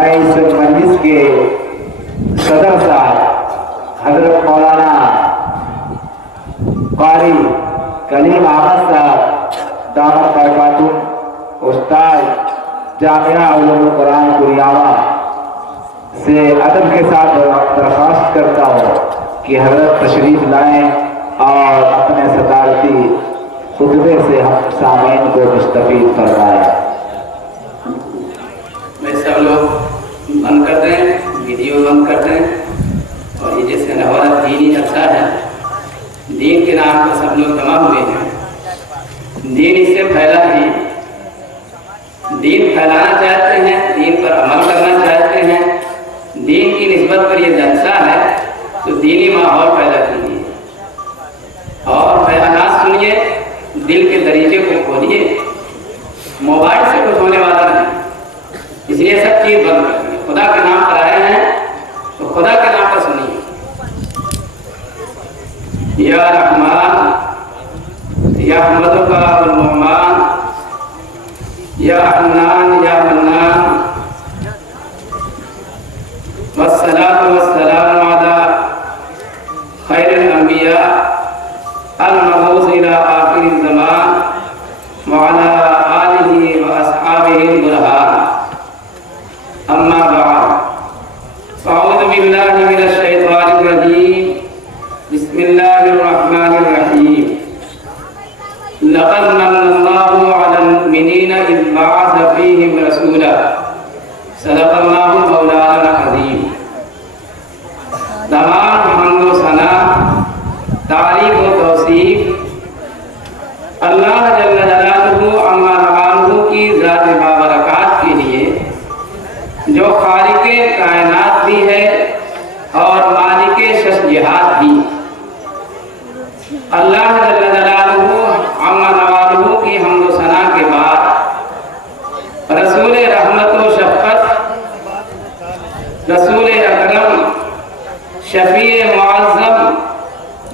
میں اس مجلس کے صدر صاحب حضرت مولانا قاری کلیم احمد صاحب دامت برکاتہ استاد جامعہ علوم القرآن کلیابہ سے ادب کے ساتھ درخواست کرتا ہوں کہ حضرت تشریف لائیں اور اپنے صدارتی خطبے سے ہم سامعین کو مستفید فرمائیں۔ میں سب لوگ بند کر دیں، ویڈیو بند کر دیں، اور یہ جیسے ہمارا دینی جلسہ ہے، دین کے نام پر سب لوگ جمع ہوئے ہیں، دین اس سے پھیلا نہیں، دین پھیلانا چاہتے ہیں، دین پر عمل کرنا چاہتے ہیں، دین کی نسبت پر یہ جلسہ ہے تو دینی ماحول پیدا کیجیے اور بیانات سنیے، دل کے دریچے کو کھولیے، موبائل سے کچھ ہونے والا نہیں، اس لیے سب چیز بند کر دیں۔ خدا کے نام پر آئے ہیں تو خدا کے نام پر سنیے۔ یا رحمان یا حمدک الرحمان یا حنان یا منان والصلاة والسلام على خیر الانبیاء المبعوث الى آخر الزمان وعلى آلہ واصحابہ البرہان، اما بعد، اعوذ باللہ من الشیطان الرجیم، بسم اللہ الرحمن الرحیم، لقد من اللہ علی المؤمنین اذ بعث فیہم رسولا، صدق اللہ مولانا العظیم۔ تمام حمد و ثنا، تعریف و توصیف اللہ جل جلالہ عما نوالہ کی ذات بابرکات کے لیے، جو خالق کائنات بھی ہے اور مالک شش جہات بھی۔ اللہ جل جلالہ عما نوالہ کی حمد و ثنا کے بعد رسول رحمت و شفقت، رسول اکرم، شفیع معظم،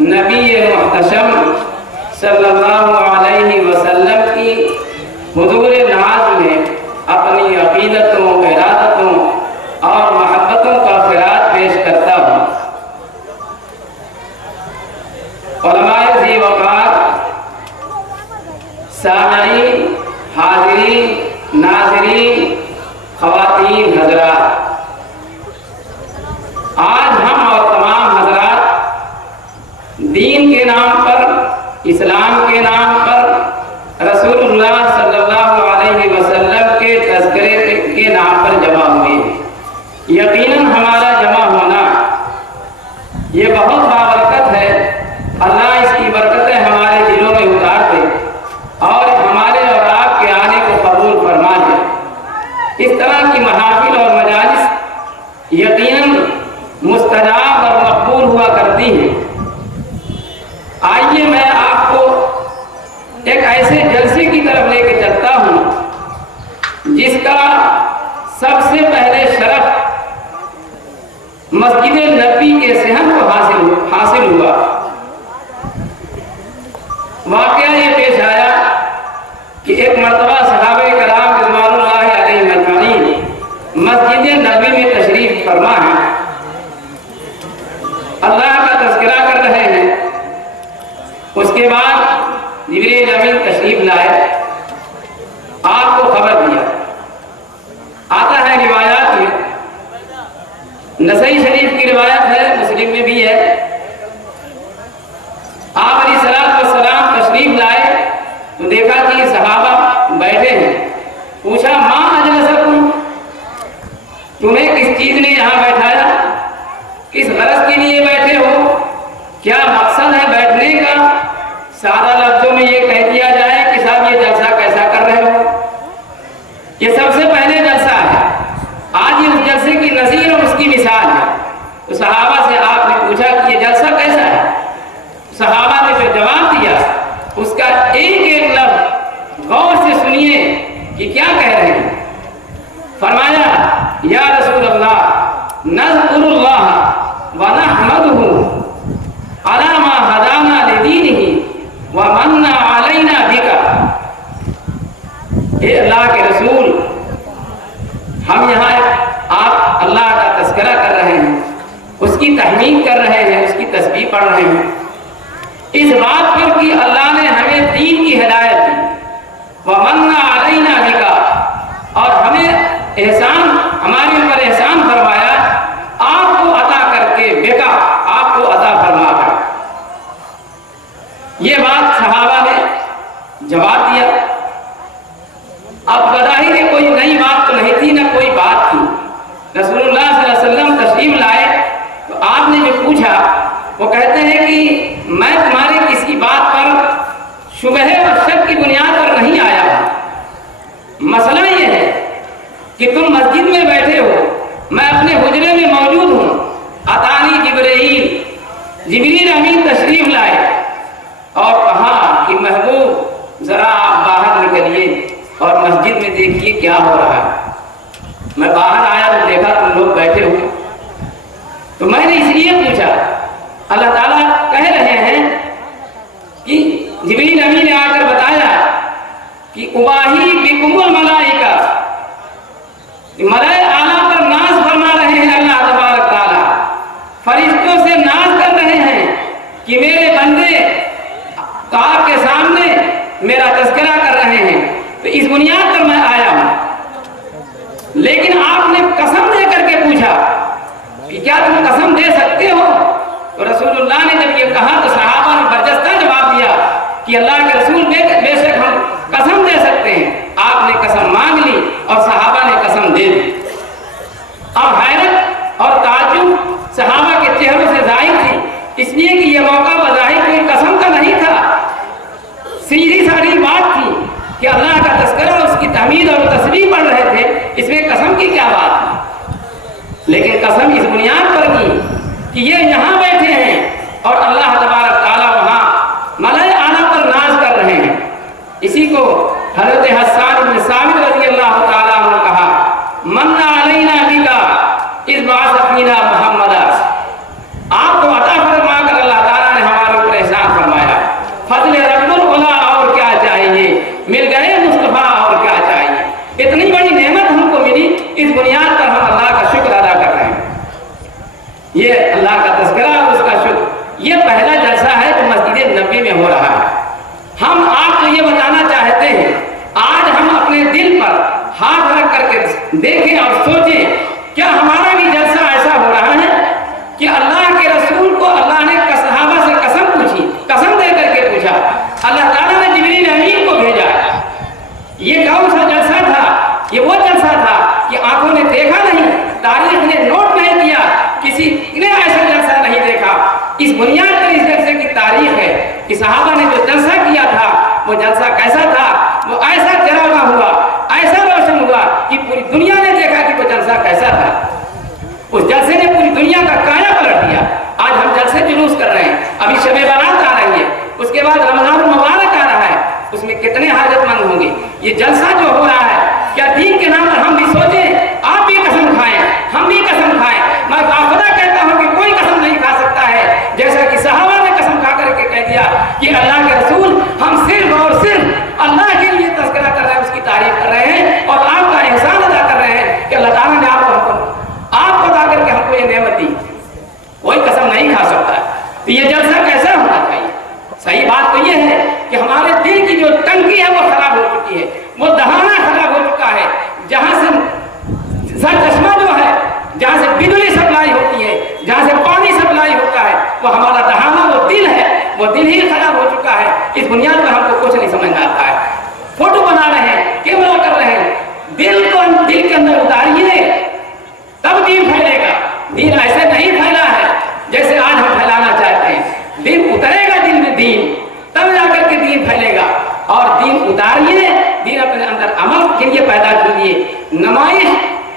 نبی محتشم صلی اللہ علیہ وسلم کی حضور ناز میں اپنی عقیدتوں، ارادتوں اور محبتوں کا خراج پیش کرتا ہوں۔ علماء ذی وقار، سامعین، حاضرین، ناظرین، خواتین حضرات، آج ہم اور تمام حضرات دین کے نام پر، اسلام کے نام پر، رسول اللہ صلی اللہ علیہ وسلم کے تذکرے کے نام پر جمع ہوئے ہیں۔ یقیناً ہمارا جمع ہونا یہ بہت بابرکت ہے۔ اللہ اس کی برکتیں ہمارے دلوں میں اتار دے اور ہمارے اور آپ کے آنے کو قبول فرما دے۔ اس طرح کی محافل اور مجالس یقیناً مستجاب اور مقبول ہوا کرتی ہیں۔ آئیے میں آپ کو ایک ایسے جلسے کی طرف لے کے چلتا ہوں جس کا سب سے پہلے شرف مسجد نبی کے صحن کو حاصل ہوا۔ واقعہ یہ پیش آیا کہ ایک مرتبہ صحابہ کرام رضوان اللہ علیہ اجمعین مسجد نبی میں تشریف فرما ہے، اللہ کا تذکرہ کر رہے ہیں۔ اس کے بعد جبریل امین تشریف لائے، آپ کو خبر دیا۔ آتا ہے روایات میں، نسائی شریف کی روایت ہے، مسلم میں بھی ہے، آپ علیہ السلام تشریف لائے تو دیکھا کہ صحابہ بیٹھے ہیں۔ پوچھا ما اجلسکم، تمہیں کس چیز نے یہاں بیٹھایا، کس غرض کے لیے بیٹھے ہو، کیا مقصد ہے بیٹھنے کا؟ سادہ لفظوں میں یہ کہہ دیا جائے کہ صاحب یہ جلسہ کیسا کر رہے ہو۔ یہ سب سے پہلے جلسہ ہے، آج اس جلسے کی نظیر اور اس کی مثال ہے۔ تو صحابہ سے آپ نے پوچھا کہ یہ جلسہ کیسا ہے؟ صحابہ نے جو جواب دیا اس کا ایک ایک لفظ غور سے سنیے کہ کیا کہہ رہے ہیں۔ فرمایا یا رسول اللہ نذکر اللہ ونحمدہ علی ما ہدانا لدینہ ومن علینا بک۔ اے اللہ کے رسول، ہم یہاں اس کی تحمید کر رہے ہیں، اس کی تسبیح پڑھ رہے ہیں، اس بات پر کہ اللہ نے ہمیں دین کی ہدایت دی، وَمَنَّ عَلَيْنَا بِكَ، اور ہمیں احسان، ہمارے اوپر احسان فرمایا آپ کو عطا کر کے، بِكَ، آپ کو عطا فرما کر۔ یہ بات صحابہ نے جواب دیا۔ اب بظاہر ہے کوئی نئی بات تو نہیں تھی، نہ کوئی بات تھی۔ رسول اللہ صلی اللہ علیہ وسلم تشریف لائے تو آپ نے جو پوچھا وہ کہتے ہیں کہ میں تمہارے کسی بات پر شبہ اور شک کی بنیاد پر نہیں آیا ہوں، مسئلہ یہ ہے کہ تم مسجد میں بیٹھے ہو، میں اپنے حجرے میں موجود ہوں، اتانی جبریل امین تشریف لائے اور کہا کہ محبوب ذرا آپ باہر نکلیے اور مسجد میں دیکھیے کیا ہو رہا ہے۔ میں باہر آیا تو دیکھا تم لوگ بیٹھے ہوئے، تو میں نے اس لیے پوچھا، اللہ تعالیٰ کہہ رہے ہیں کہ جبریل امین نے آ کر بتایا کہ اباہی بکم الملائکہ، ملائکہ اعلیٰ پر ناز فرما رہے ہیں، اللہ تبارک تعالیٰ فرشتوں سے ناز کر رہے ہیں کہ میرے بندے آپ کے سامنے میرا تذکرہ کر رہے ہیں، تو اس بنیاد پر میں آیا ہوں۔ لیکن آپ نے قسم دے کر کے پوچھا کہ کیا تم قسم دے سکتے ہو؟ تو رسول اللہ نے جب یہ کہا تو صحابہ نے برجستہ جواب دیا کہ اللہ کے رسول بے شک ہم قسم دے سکتے ہیں۔ آپ نے قسم مانگ لی اور صحابہ نے قسم دے دی۔ اب حیرت اور تعجب صحابہ کے چہروں سے ظاہر تھی، اس لیے کہ یہ موقع بظاہر کوئی قسم کا نہیں تھا، سیدھی سادھی بات تھی کہ اللہ کا تذکرہ، اس کی تحمید اور تسبیح پڑھ رہے تھے، اس میں قسم کی کیا بات تھی؟ لیکن قسم اس بنیاد پر کی کہ یہ یہاں بیٹھے ہیں اور اللہ تبارک تعالیٰ وہاں ملائکہ اعلیٰ پر ناز کر رہے ہیں۔ اسی کو حضرت حسان بن ثابت رضی اللہ تعالیٰ عنہ نے کہا، من علینا بک اذ بعث فینا محمدا، آپ کو عطا فرما کر اللہ تعالیٰ نے ہمارے اوپر احسان فرمایا، فضل رب العلا، اور کیا چاہیے، مل گئے مصطفیٰ، اور کیا چاہیے، اتنی بڑی نعمت ہم کو ملی، اس بنیاد پر ہم اللہ کا شکر ادا کر رہے ہیں۔ یہ اللہ کا تذکرہ اور اس کا شکر، یہ پہلا جلسہ ہے جو مسجد نبوی میں ہو رہا ہے۔ ہم آپ کو یہ بتانا چاہتے ہیں، آج ہم اپنے دل پر ہاتھ رکھ کر کے دیکھیں اور سوچیں، کیا ہمارا بھی جلسہ ایسا ہو رہا ہے کہ اللہ کے رسول کو اللہ نے صحابہ سے قسم پوچھی، قسم دے کر کے پوچھا، اللہ تعالیٰ نے جبریل امین کو بھیجا۔ یہ کون سا جلسہ تھا؟ یہ وہ جلسہ تھا کہ آنکھوں نے دیکھا نہیں، تاریخ نے نوٹ نہیں کیا، کسی نے ایسا جلسہ نہیں دیکھا۔ اس بنیاد پر اس جلسے کی تاریخ ہے کہ صحابہ نے جو جلسہ کیا تھا وہ جلسہ کیسا تھا، وہ ایسا چراغاں ہوا، ایسا روشن ہوا کہ پوری دنیا نے دیکھا کہ وہ جلسہ کیسا تھا۔ اس جلسے نے پوری دنیا کا کایا پلٹ دیا۔ آج ہم جلسے جلوس کر رہے ہیں، ابھی شب برات آ رہی ہے، اس کے بعد رمضان المبارک آ رہا ہے، اس میں کتنے حاجت مند ہوں گے۔ یہ جلسہ جو ہو رہا ہے، کیا دین کے نام پر ہم بھی سوچیں، آپ بھی قسم کھائیں، ہم بھی قسم کھائیں۔ میں خدا کہتا ہوں کہ کوئی قسم نہیں کھا سکتا ہے جیسا کہ صحابہ نے قسم کھا کر کے کہہ دیا کہ اللہ کے رسول ہم صرف اور صرف اللہ کے لیے تذکرہ کر رہے ہیں، اس کی تعریف کر رہے ہیں اور آپ کا احسان ادا کر رہے ہیں کہ اللہ تعالیٰ نے آپ کو ادا کر کے ہم کو یہ نعمت دی۔ کوئی قسم نہیں کھا سکتا ہے۔ تو یہ جلسہ کیسا ہونا چاہیے؟ صحیح بات تو یہ ہے کہ ہمارے دل کی جو ٹنکی ہے وہ خراب ہو چکی ہے، وہ دہانہ خراب ہو چکا ہے، جہاں سے چشمہ جو ہے، جہاں سے بجلی سپلائی ہوتی ہے، جہاں سے پانی سپلائی ہوتا ہے، وہ ہمارا دہانہ وہ دل ہے، وہ دل ہی خراب ہو چکا ہے۔ اس بنیاد پر ہم کو کچھ نہیں سمجھ میں آتا ہے۔ فوٹو بنا رہے ہیں، کیمرہ کر رہے ہیں، دل کو دل کے اندر اتاریے تب دین پھیلے گا۔ دین ایسے نہیں پھیلا ہے جیسے آج ہم پھیلانا چاہتے ہیں۔ دین اترے گا دل میں، دین تب جا کر کے دین پھیلے گا۔ اور دین اتاریے، دین اپنے اندر عمل کے لیے پیدا کیجیے۔ نمائش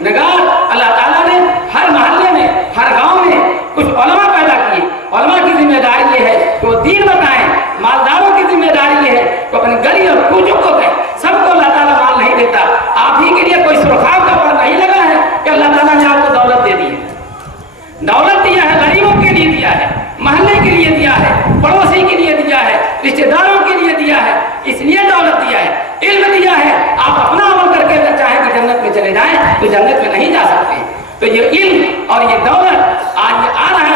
نگار اللہ تعالیٰ نے ہر محلے میں، ہر گاؤں میں کچھ علماء پیدا کیے۔ علماء کی ذمہ داری یہ ہے کہ وہ دین بتائیں، مالداروں کی ذمہ داری یہ ہے کہ اپنی گلی اور کوچوں کو دیں۔ سب کو اللہ تعالیٰ مال نہیں دیتا، آپ ہی کے لیے کوئی سرخاب کا پر نہیں لگا ہے کہ اللہ تعالیٰ نے آپ کو دولت دے دی ہے۔ دولت دیا ہے، غریبوں کے لیے دیا ہے، محلے کے لیے دیا ہے، پڑوسی کے لیے دیا ہے، رشتہ داروں کے لیے دیا ہے، اس لیے دولت دیا ہے، علم دیا ہے۔ آپ اپنا عمل کر کے اگر چاہیں کہ جنت میں چلے جائیں تو جنت میں نہیں جا سکتے۔ تو یہ علم اور یہ دولت آج یہ آ رہا ہے